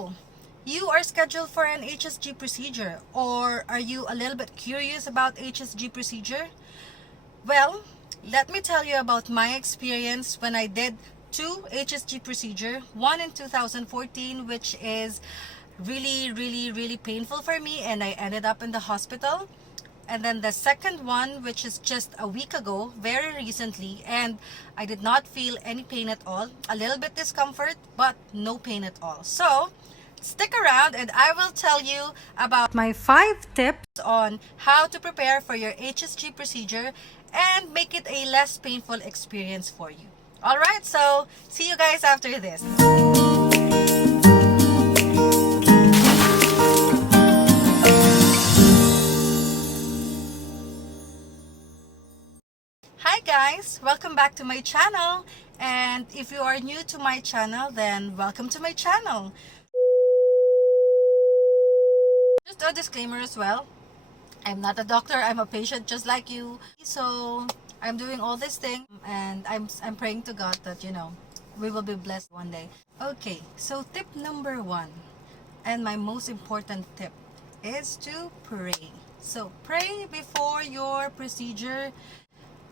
So, you are scheduled for an HSG procedure, or are you a little bit curious about HSG procedure? Well, let me tell you about my experience when I did two HSG procedure, one in 2014, which is really painful for me, and I ended up in the hospital. And then the second one, which is just a week ago, very recently, and I did not feel any pain at all. A little bit discomfort, but no pain at all. So, stick around and I will tell you about my 5 tips on how to prepare for your HSG procedure and make it a less painful experience for you. Alright, so see you guys after this. Hi guys, welcome back to my channel, and if you are new to my channel, then welcome to my channel. Just a disclaimer as well, I'm not a doctor, I'm a patient just like you. So I'm doing all this thing and I'm praying to God that, we will be blessed one day. Okay, so tip number 1, and my most important tip, is to pray. So pray before your procedure.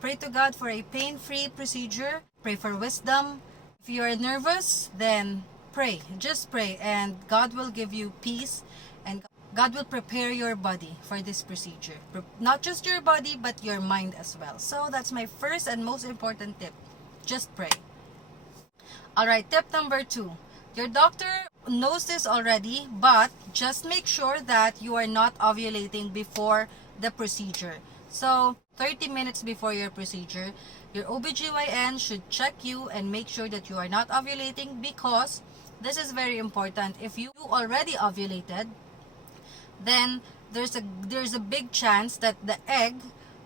Pray to God for a pain-free procedure. Pray for wisdom. If you are nervous, then pray. Just pray, and God will give you peace, and God will prepare your body for this procedure. Not just your body, but your mind as well. So that's my first and most important tip. Just pray. Alright, tip number 2. Your doctor knows this already, but just make sure that you are not ovulating before the procedure. So 30 minutes before your procedure, your OBGYN should check you and make sure that you are not ovulating, because this is very important. If you already ovulated, then there's a big chance that the egg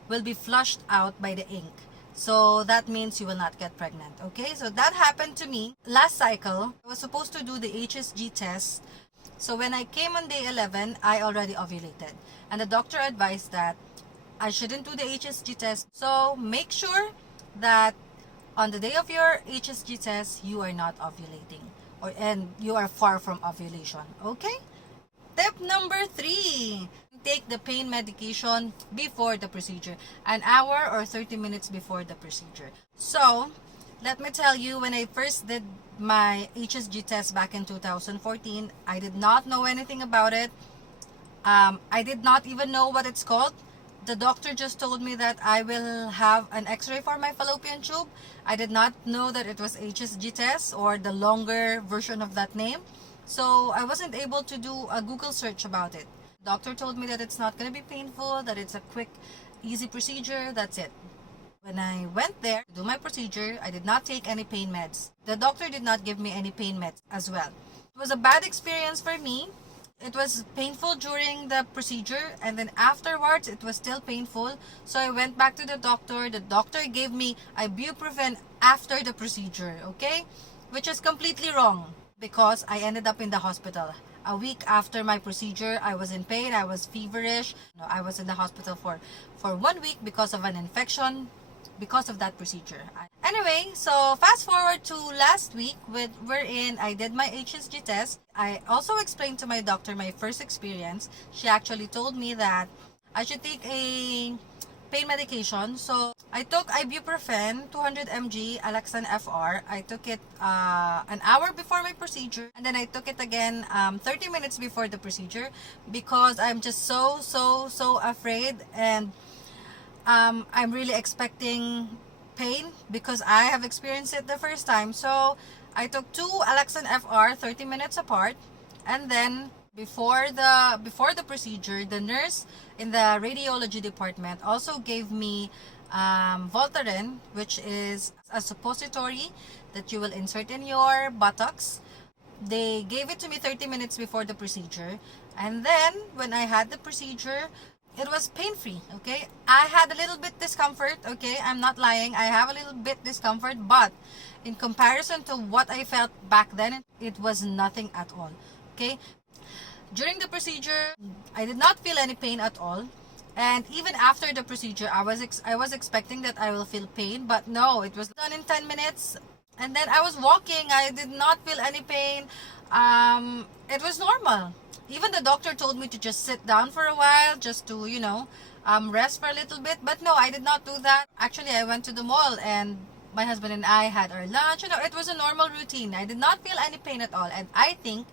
will be flushed out by the ink. So that means you will not get pregnant. Okay, so that happened to me last cycle. I was supposed to do the HSG test. So when I came on day 11, I already ovulated, and the doctor advised that I shouldn't do the HSG test. So make sure that on the day of your HSG test, you are not ovulating, and you are far from ovulation. Okay? Tip number 3. Take the pain medication before the procedure, an hour or 30 minutes before the procedure. So, let me tell you, when I first did my HSG test back in 2014, I did not know anything about it. I did not even know what it's called. The doctor just told me that I will have an x-ray for my fallopian tube. I did not know that it was HSG test, or the longer version of that name. So I wasn't able to do a Google search about it. Doctor told me that it's not going to be painful, that it's a quick, easy procedure. That's it. When I went there to do my procedure, I did not take any pain meds. The doctor did not give me any pain meds as well. It was a bad experience for me. It was painful during the procedure, and then afterwards it was still painful. So I went back to the doctor. The doctor gave me ibuprofen after the procedure, okay? Which is completely wrong, because I ended up in the hospital. A week after my procedure, I was in pain, I was feverish. I was in the hospital for 1 week because of an infection, because of that procedure. Anyway, so fast forward to last week, wherein I did my HSG test. I also explained to my doctor my first experience. She actually told me that I should take a pain medication. So I took ibuprofen 200 mg Alaxan FR. I took it an hour before my procedure, and then I took it again 30 minutes before the procedure, because I'm just so afraid, and I'm really expecting pain because I have experienced it the first time. So I took 2 Alaxan FR 30 minutes apart, and then before the procedure, the nurse in the radiology department also gave me Voltaren, which is a suppository that you will insert in your buttocks. They gave it to me 30 minutes before the procedure, and then when I had the procedure, it was pain-free. Okay, I had a little bit discomfort. Okay, I'm not lying, I have a little bit discomfort, but in comparison to what I felt back then, it was nothing at all. Okay, during the procedure, I did not feel any pain at all. And even after the procedure, I was expecting that I will feel pain, but no, it was done in 10 minutes. And then I was walking, I did not feel any pain. it was normal. Even the doctor told me to just sit down for a while, just to, rest for a little bit. But no, I did not do that. Actually, I went to the mall and my husband and I had our lunch. It was a normal routine. I did not feel any pain at all. And I think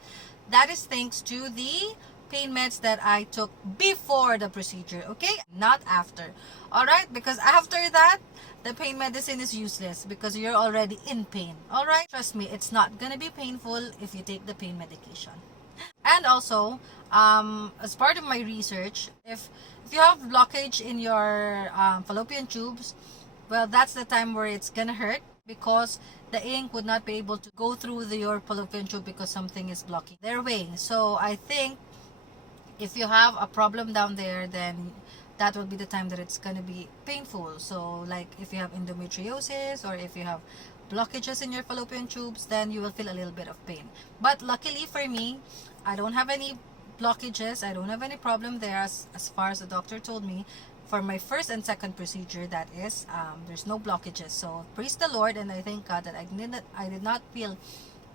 that is thanks to the pain meds that I took before the procedure, okay? Not after. Alright? Because after that, the pain medicine is useless because you're already in pain. Alright? Trust me, it's not gonna be painful if you take the pain medication. And also, as part of my research, if you have blockage in your fallopian tubes, well, that's the time where it's gonna hurt because the ink would not be able to go through your fallopian tube because something is blocking their way. So I think if you have a problem down there, then that will be the time that it's gonna be painful. So like if you have endometriosis or if you have blockages in your fallopian tubes, then you will feel a little bit of pain. But luckily for me, I don't have any blockages. I don't have any problem there as far as the doctor told me. For my first and second procedure, that is, there's no blockages. So praise the Lord, and I thank God that I did not feel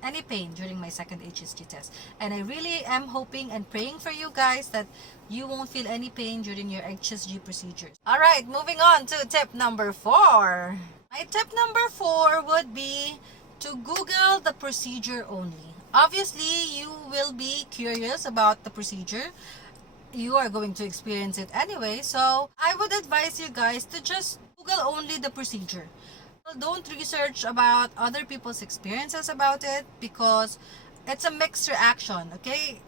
any pain during my second HSG test. And I really am hoping and praying for you guys that you won't feel any pain during your HSG procedures. Alright, moving on to tip number 4. My tip number 4 would be to Google the procedure only. Obviously, you will be curious about the procedure. You are going to experience it anyway, so I would advise you guys to just Google only the procedure. Don't research about other people's experiences about it because it's a mixed reaction, okay?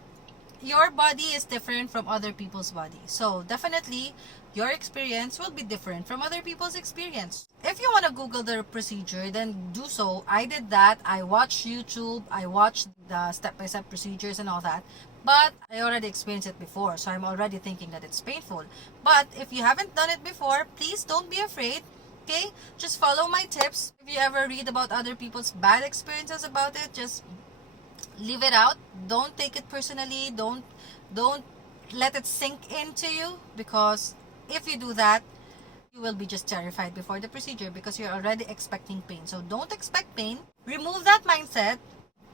Your body is different from other people's body, so definitely your experience will be different from other people's experience. If you want to Google the procedure, then do so. I did that. I watched YouTube, I watched the step-by-step procedures and all that. But I already experienced it before, so I'm already thinking that it's painful. But if you haven't done it before, please don't be afraid. Okay? Just follow my tips. If you ever read about other people's bad experiences about it, just leave it out. Don't take it personally. Don't let it sink into you, because if you do that, you will be just terrified before the procedure because you're already expecting pain. So don't expect pain. Remove that mindset.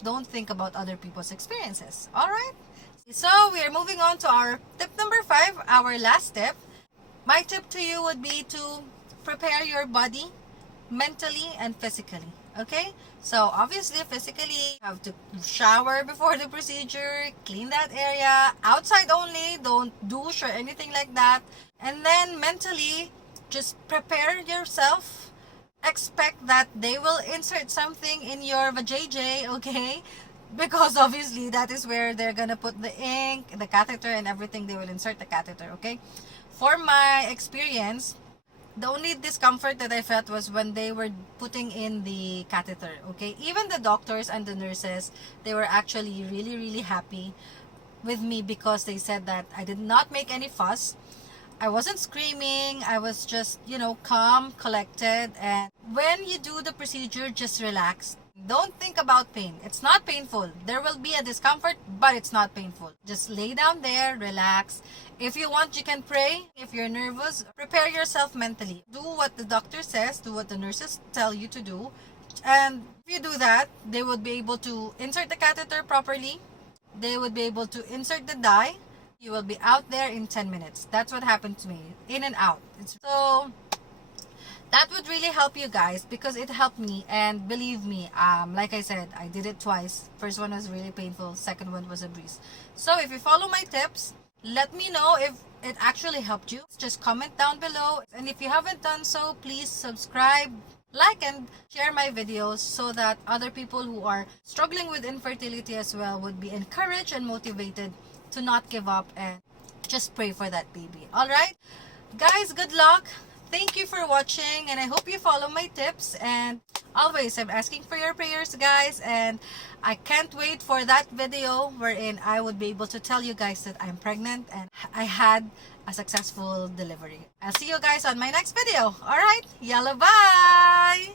Don't think about other people's experiences. Alright? So we are moving on to our tip number 5, our last tip. My tip to you would be to prepare your body mentally and physically. Okay? So obviously physically, you have to shower before the procedure, clean that area, outside only, don't douche or anything like that. And then mentally, just prepare yourself. Expect that they will insert something in your vajayjay, okay? Because obviously that is where they're gonna put the ink, the catheter, and everything. They will insert the catheter, okay? For my experience, the only discomfort that I felt was when they were putting in the catheter, okay? Even the doctors and the nurses, they were actually really, really happy with me because they said that I did not make any fuss. I wasn't screaming. I was just, calm, collected. And when you do the procedure, just relax. Don't think about pain. It's not painful. There will be a discomfort, but it's not painful. Just lay down there, relax. If you want, you can pray. If you're nervous, prepare yourself mentally. Do what the doctor says, do what the nurses tell you to do. And if you do that, they would be able to insert the catheter properly. They would be able to insert the dye. You will be out there in 10 minutes. That's what happened to me. In and out. So that would really help you guys because it helped me. And believe me, like I said, I did it twice. First one was really painful. Second one was a breeze. So if you follow my tips, let me know if it actually helped you. Just comment down below. And if you haven't done so, please subscribe, like, and share my videos so that other people who are struggling with infertility as well would be encouraged and motivated to not give up and just pray for that baby. Alright? Guys, good luck. Thank you for watching, and I hope you follow my tips. And always, I'm asking for your prayers, guys. And I can't wait for that video wherein I would be able to tell you guys that I'm pregnant and I had a successful delivery. I'll see you guys on my next video. Alright? Yalla, bye!